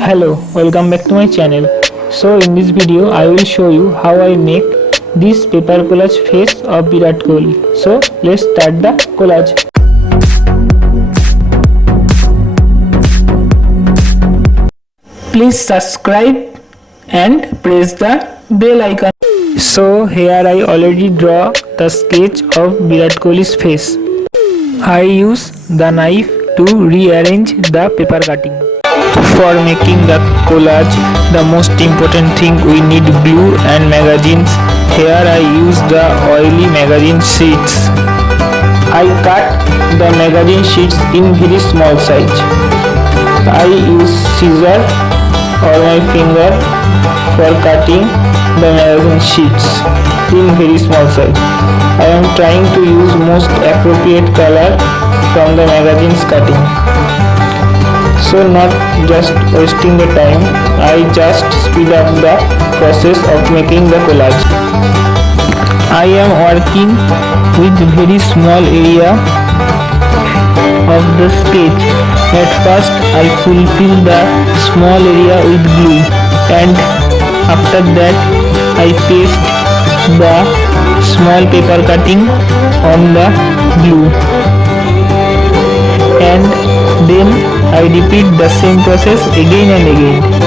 Hello, welcome back to my channel. So in this video I will show you how I make this paper collage face of Virat Kohli. So let's start the collage. Please subscribe and press the bell icon. So here I already draw the sketch of Virat Kohli's face. I use the knife to rearrange the paper cutting. For making the collage, the most important thing we need glue and magazines. Here I use the oily magazine sheets. I cut the magazine sheets in very small size. I use scissor or my finger for cutting the magazine sheets in very small size. I am trying to use most appropriate color from the magazine's cutting. So not just wasting the time, I just speed up the process of making the collage. I am working with very small area of the sketch. At first I fulfill the small area with glue, and after that I paste the small paper cutting on the glue, and then I repeat the same process again and again.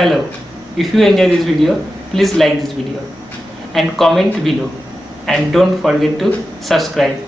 Hello, if you enjoy this video, please like this video and comment below, and don't forget to subscribe.